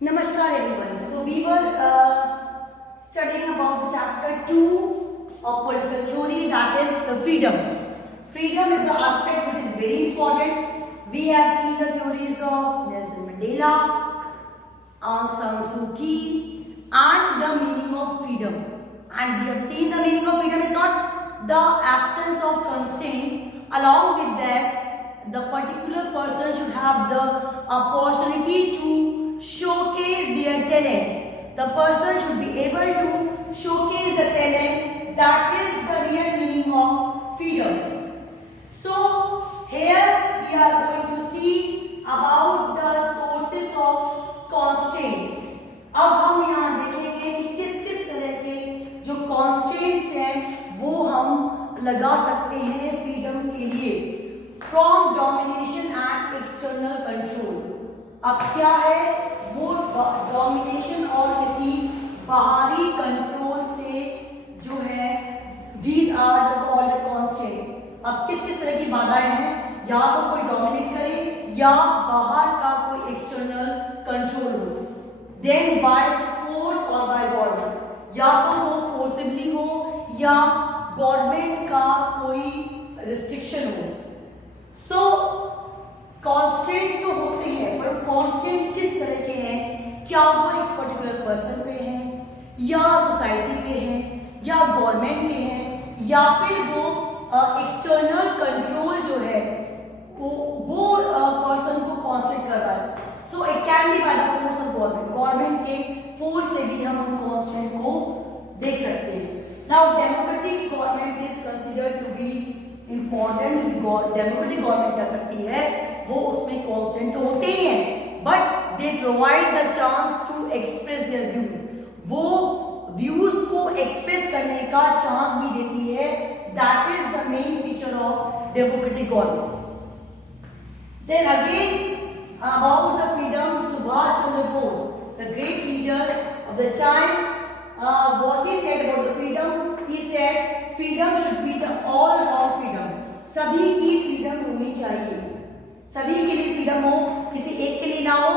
Namaskar everyone. So we were studying about chapter 2 of political theory, that is the freedom. Freedom is the aspect which is very important. We have seen the theories of Nelson Mandela, Aung San Suu Kyi and the meaning of freedom. And we have seen the meaning of freedom is not the absence of constraints. Along with that, the particular person should have the opportunity to showcase their talent. The person should be able to showcase the talent. That is the real meaning of freedom. So here we are going to see about the sources of constraint. अब हम यहाँ देखेंगे कि किस किस तरह के जो constraints हैं वो हम लगा सकते हैं फ्रीडम के लिए. From domination and external control. अब क्या है वो डोमिनेशन और किसी बाहरी कंट्रोल से जो है these are the called constraint. अब किस किस तरह की बाधाएं हैं, या तो कोई डोमिनेट करे या बाहर का कोई एक्सटर्नल कंट्रोल हो. देन बाय फोर्स और बाय गवर्नमेंट, या तो वो फोर्सिबली हो या गवर्नमेंट का कोई रिस्ट्रिक्शन हो. सो कॉन्स्टेंट तो होते हैं, पर कॉन्स्टेंट किस तरह के हैं, क्या वो एक पर्टिकुलर पर्सन पे हैं या सोसाइटी पे हैं या गवर्नमेंट पे हैं या फिर वो एक्सटर्नल कंट्रोल जो है वो पर्सन को कॉन्स्टेंट कर रहा है. So it can be by the force of government. Government के फोर्स से भी हम उन कॉन्स्टेंट को देख सकते हैं. Now democratic government is considered to be important. Democratic government क्या करती है, वो उसमें कांस्टेंट तो होते ही हैं, but they provide the chance to express their views. वो व्यूज को एक्सप्रेस करने का चांस भी देती है. That is the main feature of democratic government. Then again about the freedom, Subhash Chandra Bose, the great leader of the time, what he said about the freedom, he said freedom should be the all round freedom. सभी की फ्रीडम होनी चाहिए, सभी के लिए फ्रीडम हो, किसी एक के लिए ना हो.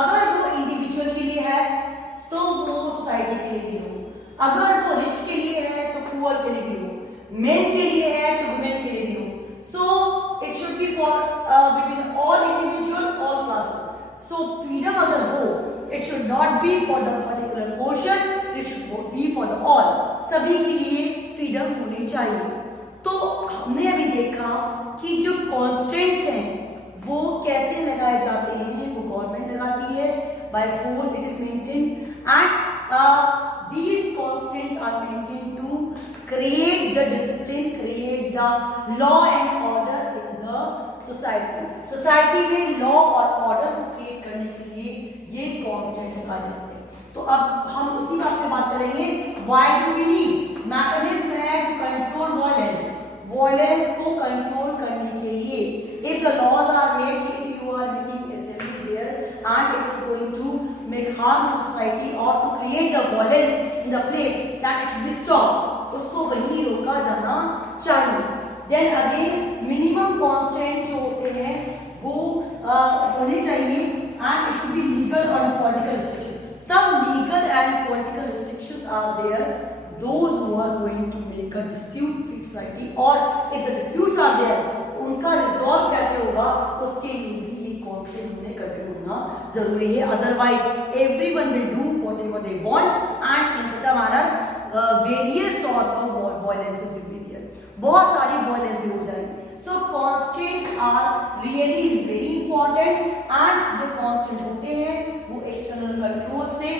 अगर वो इंडिविजुअल के लिए है तो वो सोसाइटी के लिए भी हो, अगर वो रिच के लिए है तो पुअर के लिए भी हो, मेन के लिए है तो वुमेन के लिए भी हो. So it should B for between all individual, all classes. So freedom अगर हो, it should not be for the particular portion, it should B for the all. सभी के लिए फ्रीडम होनी चाहिए. तो हमने अभी देखा कि जो कॉन्स्टेंट्स हैं वो कैसे लगाए जाते हैं, वो गवर्नमेंट लगाती है. By force it is maintained and these constants are maintained to create the discipline, create the law and order in the society. Society में लॉ और ऑर्डर को क्रिएट करने के लिए ये कॉन्स्टेंट लगाए जाते हैं. तो अब हम उसी बात पे बात करेंगे. Why do we need mechanism है टू कंट्रोल वायलेंस. वायलेंस को कंट्रोल करने के लिए if the laws are made, if you are making assembly there and it is going to make harm to society और to create the violence in the place, that it should be stop. उसको वहीं रोका जाना चाहिए. Then again minimum constant जो होते हैं वो होने चाहिए and it should be legal और political restriction. Some legal and political restrictions are there, those who are going to make a dispute-free society, or if the disputes are there, उनका resolve कैसे होगा, उसके लिए भी ये constant होने कंट्रोल होना जरूरी है. Otherwise, everyone will do whatever they want, and in such a manner, various sort of violences will be there. बहुत सारी violence भी हो जाएगी. So constraints are really very important, and जो constant होते हैं वो एक्सटर्नल कंट्रोल से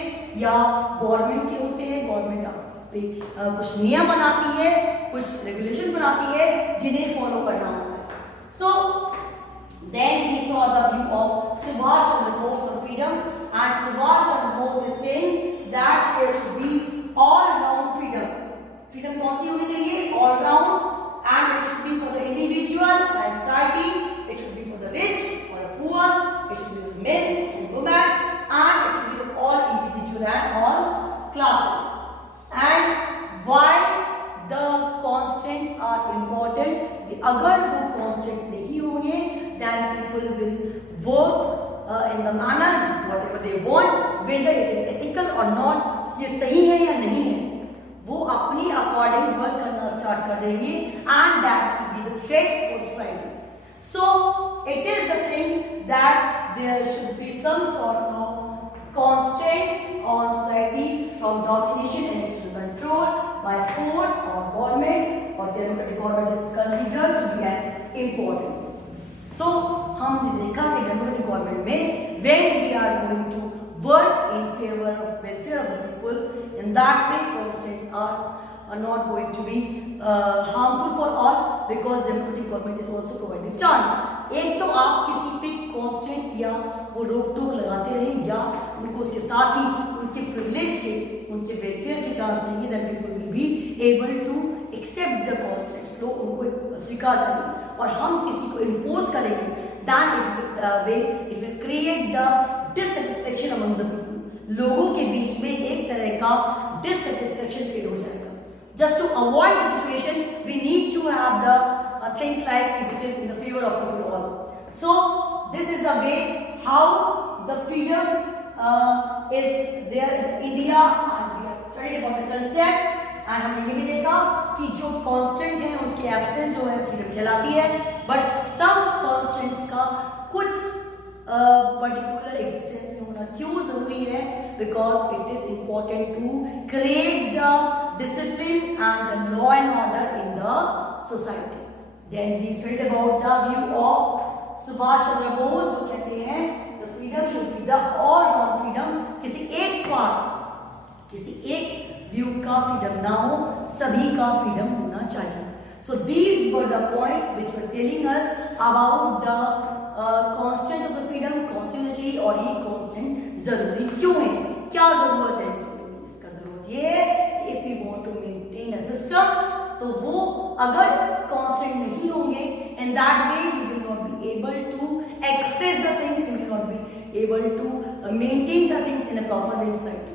या गवर्नमेंट के होते हैं. गवर्नमेंट पे कुछ नियम बनाती है, कुछ रेगुलेशन बनाती है जिन्हें फॉलो करना होता है. So then we saw the view of Subhash Chandra Bose for freedom, and Subhash Chandra Bose is saying that there should be all round freedom. Freedom कौन सी होनी चाहिए, all round, and it should be for the individual and society, it should be for the rich or the poor, it should be for men and women, and it should be for all individual and all classes. And why the constants are important, अगर वो constant नहीं होंगे then people will work in the manner whatever they want, whether it is ethical or not, ये सही है या नहीं है, वो अपनी अकॉर्डिंग वर्क करना स्टार्ट कर देंगे, and that will be the threat for society. So it is the thing that there should be some sort of constraints on society from domination and external control by force or government, or democratic government is considered to be an important. So हमने देखा कि democratic government में when we are going to work in favor of welfare of the people, in that way constraints are not going to be harmful for all, because democratic government is also providing chance. एक तो आप किसी पे कांस्टेंट या वो रोक टोक लगाते रहे, या उनको उसके साथ ही उनके प्रिविलेज के, उनके वेलफेयर के चांस देंगे, that people will be able to accept the constants, लोग उनको स्वीकार करेंगे. और हम किसी को इम्पोज करेंगे, that way it will create the dissatisfaction among the people. लोगों के बीच में एक तरह का डिससेटिस्फेक्शन क्रिएट हो जाएगा. Just to avoid the situation, we need to have the things like which is in the favor of people all. So this is the way how the freedom is there in India, and we have studied about the concept. And हमने ये भी देखा कि जो constant है उसकी absence जो है freedom कहलाती है, but some constants का कुछ particular existence में होना क्यों जरूरी है, because it is important to create the discipline and the law and order in the society. Then we studied about the view of Subhash Chandra Bose, जो कहते हैं the freedom should be the all round freedom, किसी एक part, किसी एक व्यू का फ्रीडम ना हो, सभी का फ्रीडम होना चाहिए. So these were the points which were telling us about the constant of the freedom, कौन सी होनी चाहिए और ये constant जरूरी क्यों है, क्या जरूरत है. इसका जरूरत ये है if we want to maintain a system, तो वो अगर constant नहीं होंगे, in that way we will not be able to express the things, we will not be able to maintain the things in a proper way in society.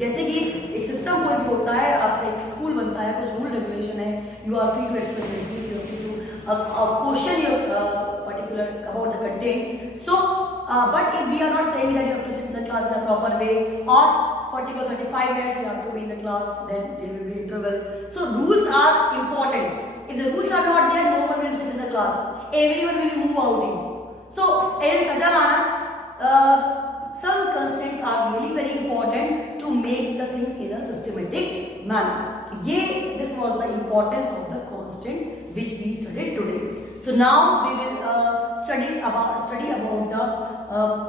जैसे कि एक सिस्टम कोई भी होता है, आपका एक स्कूल बनता है, कुछ रूल रेगुलेशन है, you are free to express your views, you are free to question your particular about the content. So but if we are not saying that you have to sit in the class in a proper way, or 40 or 35 minutes you have to be in the class, then there will be interval. So rules are important. If the rules are not there, no one will sit in the class, everyone will move outing. So in such a manner some constraints are really very important to make the things in a systematic manner. This was the importance of the constant which we studied today. So now we will study about the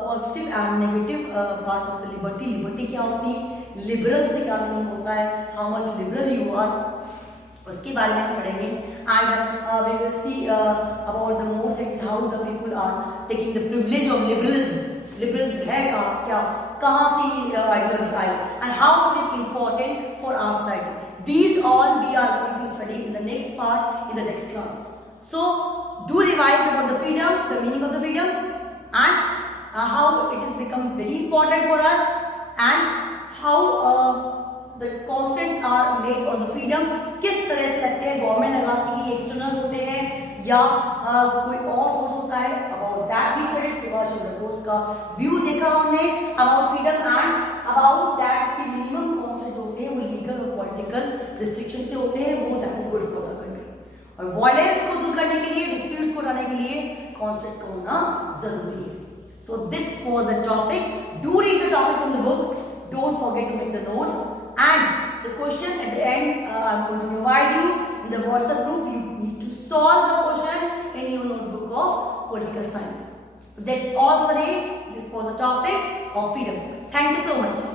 positive and negative part of the liberty. Liberty क्या होती है, liberal से क्या नहीं होता है, how much liberal you are, उसके बारे में हम पढ़ेंगे. And we will see about the more things, how the people are taking the privilege of liberalism. Liberalism है क्या, कहाँ से ideology आया, and how it is important for our society. These all we are going to study in the next part, in the next class. So do revise about the freedom, the meaning of the freedom, and how it has become very important for us, and how the constants are made on the freedom. किस तरह से लगते हैं, गवर्नमेंट लगाती है, एक्सटर्नल होते हैं, या कोई और सोर्स होता है. About that we studied. Subhas Chandra Bose का व्यू देखा हमने about freedom, and about that कि मिनिमम कांस्टेंट होते हैं वो लीगल और पॉलिटिकल रिस्ट्रिक्शन से होते हैं, वो that is good for the country. और वायलेंस को दूर करने के लिए, डिस्प्यूट्स को हटाने के लिए कांस्टेंट का होना जरूरी है. So this was the topic. Do read the topic from the book. Don't forget to make the notes, and the question at the end I'm going to provide you in the WhatsApp group. You need to solve the question in your notebook of political science. That's all for the day. This was the topic of freedom. Thank you so much.